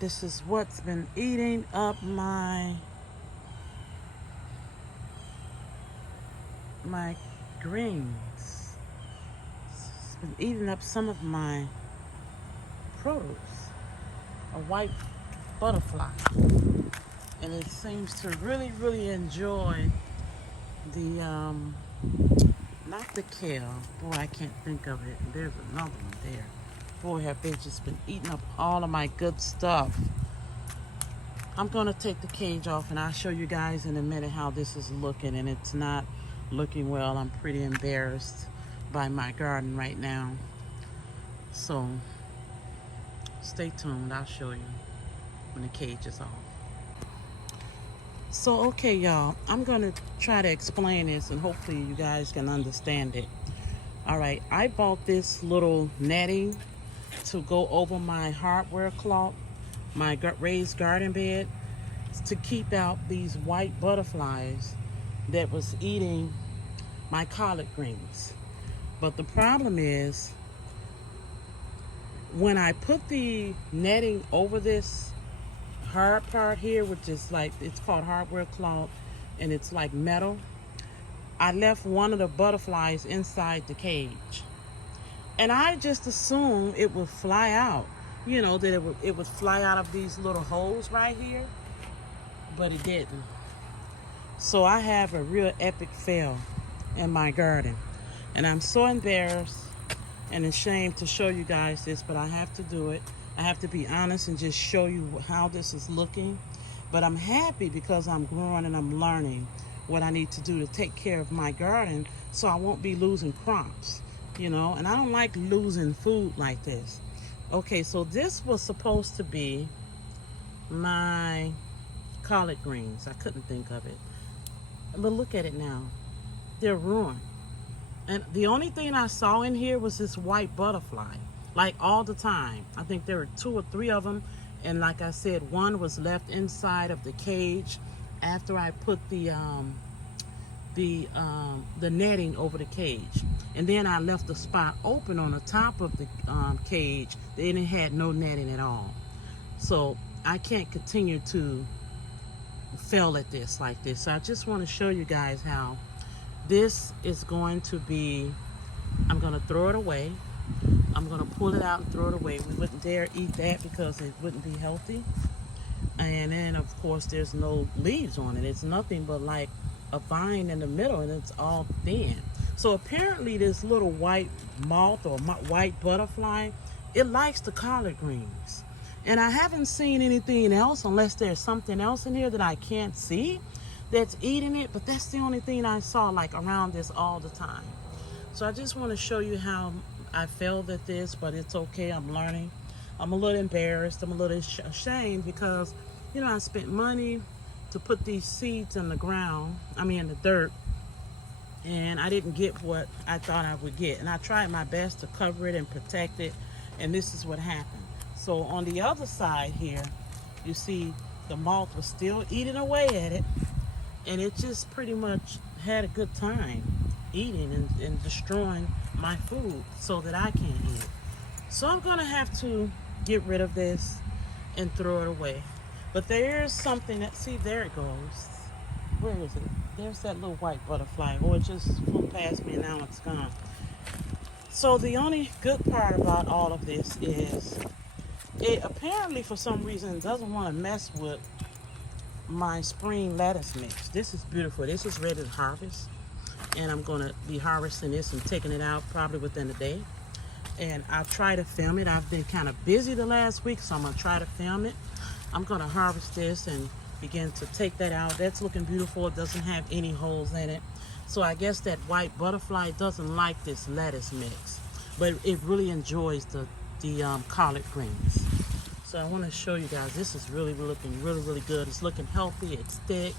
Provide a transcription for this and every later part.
This is what's been eating up my greens. It's been eating up some of my produce. A white butterfly. And it seems to really enjoy the not the kale. Boy, I can't think of it. There's another one there. Boy, have they just been eating up all of my good stuff. I'm gonna take the cage off and I'll show you guys in a minute how this is looking, and it's not looking well. I'm pretty embarrassed by my garden right now. So stay tuned, I'll show you when the cage is off. So okay y'all, I'm gonna try to explain this and hopefully you guys can understand it. Alright, I bought this little netting to go over my hardware cloth, my raised garden bed, to keep out these white butterflies that was eating my collard greens. But the problem is, when I put the netting over this hard part here, which is like, it's called hardware cloth and it's like metal, I left one of the butterflies inside the cage. And I just assumed it would fly out, you know, that it would fly out of these little holes right here, but it didn't. So I have a real epic fail in my garden. And I'm so embarrassed and ashamed to show you guys this, but I have to do it. I have to be honest and just show you how this is looking. But I'm happy because I'm growing and I'm learning what I need to do to take care of my garden so I won't be losing crops, you know, and I don't like losing food like this. Okay, so this was supposed to be my collard greens. I couldn't think of it. But look at it now. They're ruined. And the only thing I saw in here was this white butterfly, like all the time. I think there were 2 or 3 of them. And like I said, one was left inside of the cage after I put the netting over the cage. And then I left the spot open on the top of the cage. Then it had no netting at all. So I can't continue to fail at this like this. So I just want to show you guys how this is going to be. I'm going to throw it away. I'm going to pull it out and throw it away. We wouldn't dare eat that because it wouldn't be healthy. And then of course there's no leaves on it. It's nothing but like a vine in the middle, and it's all thin. So apparently this little white moth or white butterfly, it likes the collard greens. And I haven't seen anything else, unless there's something else in here that I can't see that's eating it, but that's the only thing I saw like around this all the time. So I just want to show you how I failed at this, but it's okay, I'm learning. I'm a little embarrassed, I'm a little ashamed because, you know, I spent money to put these seeds in the ground, in the dirt, and I didn't get what I thought I would get. And I tried my best to cover it and protect it, and this is what happened. So on the other side here, you see the moth was still eating away at it, and it just pretty much had a good time eating and destroying my food so that I can't eat it. So I'm gonna have to get rid of this and throw it away. But there is something that, see, there it goes. Where is it? There's that little white butterfly. Oh, it just flew past me and now it's gone. So the only good part about all of this is it apparently for some reason doesn't want to mess with my spring lettuce mix. This is beautiful. This is ready to harvest. And I'm going to be harvesting this and taking it out probably within a day. And I'll try to film it. I've been kind of busy the last week, so I'm going to try to film it. I'm going to harvest this and begin to take that out. That's looking beautiful. It doesn't have any holes in it. So I guess that white butterfly doesn't like this lettuce mix, but it really enjoys the collard greens. So I want to show you guys, this is really looking really good. It's looking healthy. It's thick.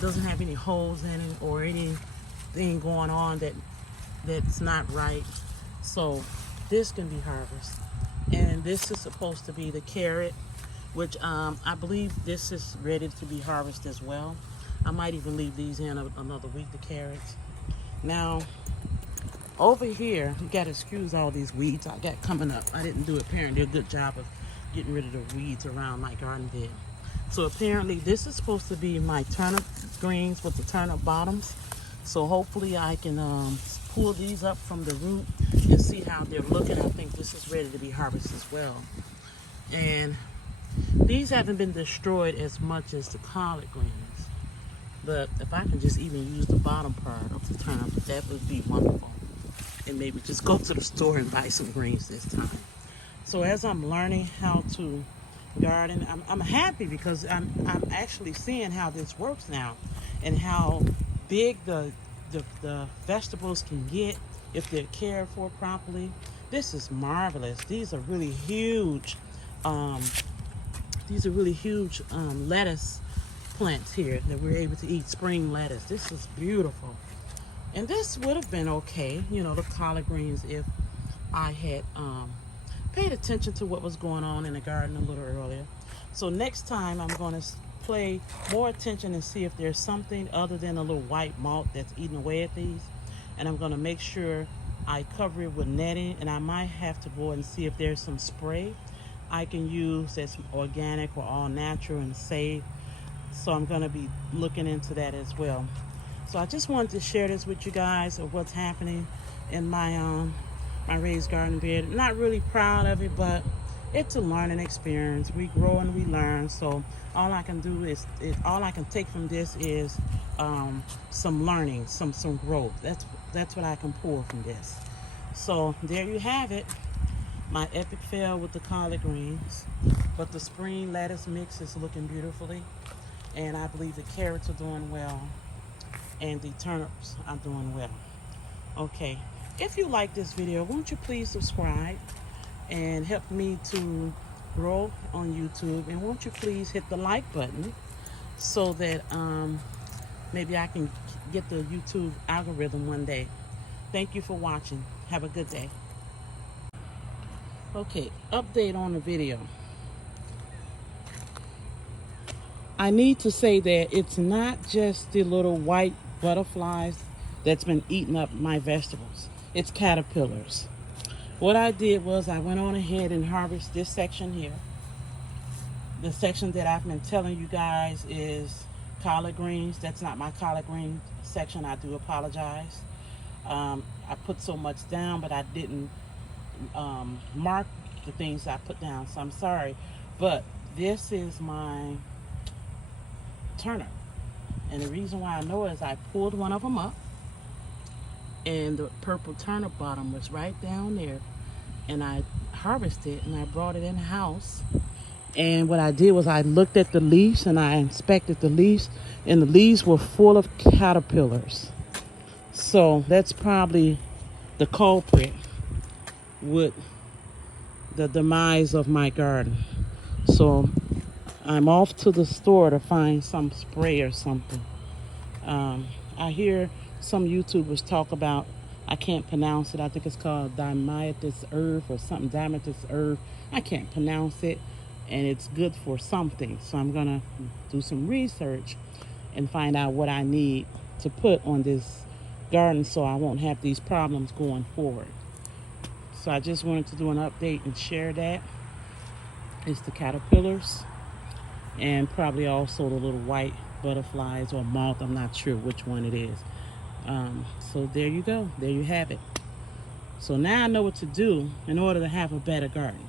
Doesn't have any holes in it or anything going on that's not right. So this can be harvested. And this is supposed to be the carrot, which I believe this is ready to be harvested as well. I might even leave these in another week, the carrots. Now, over here, you gotta excuse all these weeds I got coming up. I didn't do apparently a good job of getting rid of the weeds around my garden bed. So apparently this is supposed to be my turnip greens with the turnip bottoms. So hopefully I can pull these up from the root and see how they're looking. I think this is ready to be harvested as well. And these haven't been destroyed as much as the collard greens. But if I can just even use the bottom part of the turnip, that would be wonderful. And maybe just go to the store and buy some greens this time. So as I'm learning how to garden, I'm happy because I'm actually seeing how this works now and how big the vegetables can get if they're cared for properly. This is marvelous. These are really huge. Lettuce plants here that we're able to eat, spring lettuce. This is beautiful. And this would have been okay, you know, the collard greens, if I had paid attention to what was going on in the garden a little earlier. So next time I'm going to pay more attention and see if there's something other than a little white moth that's eating away at these. And I'm going to make sure I cover it with netting, and I might have to go and see if there's some spray I can use that's organic or all natural and safe. So I'm going to be looking into that as well. So I just wanted to share this with you guys of what's happening in my my raised garden bed. I'm not really proud of it, but it's a learning experience. We grow and we learn. So all I can do is all I can take from this is some learning, some growth. That's what I can pull from this. So there you have it. My epic fail with the collard greens, but the spring lettuce mix is looking beautifully, and I believe the carrots are doing well, and the turnips are doing well. Okay, if you like this video, won't you please subscribe and help me to grow on YouTube, and won't you please hit the like button so that maybe I can get the YouTube algorithm one day. Thank you for watching. Have a good day. Okay, update on the video. I need to say that it's not just the little white butterflies that's been eating up my vegetables. It's caterpillars. What I did was I went on ahead and harvested this section here. The section that I've been telling you guys is collard greens. That's not my collard green section. I do apologize. I put so much down, but I didn't mark the things I put down, so I'm sorry. But this is my turnip, and the reason why I know is I pulled one of them up, and the purple turnip bottom was right down there, and I harvested and I brought it in the house. And what I did was I looked at the leaves and I inspected the leaves, and the leaves were full of caterpillars. So that's probably the culprit with the demise of my garden. So I'm off to the store to find some spray or something. I hear some YouTubers talk about, I can't pronounce it, I think it's called Dimethyl herb or something, Dimethyl herb. I can't pronounce it, and it's good for something. So I'm gonna do some research and find out what I need to put on this garden so I won't have these problems going forward. So I just wanted to do an update and share that. It's the caterpillars, and probably also the little white butterflies or moth. I'm not sure which one it is. So there you go. There you have it. So now I know what to do in order to have a better garden.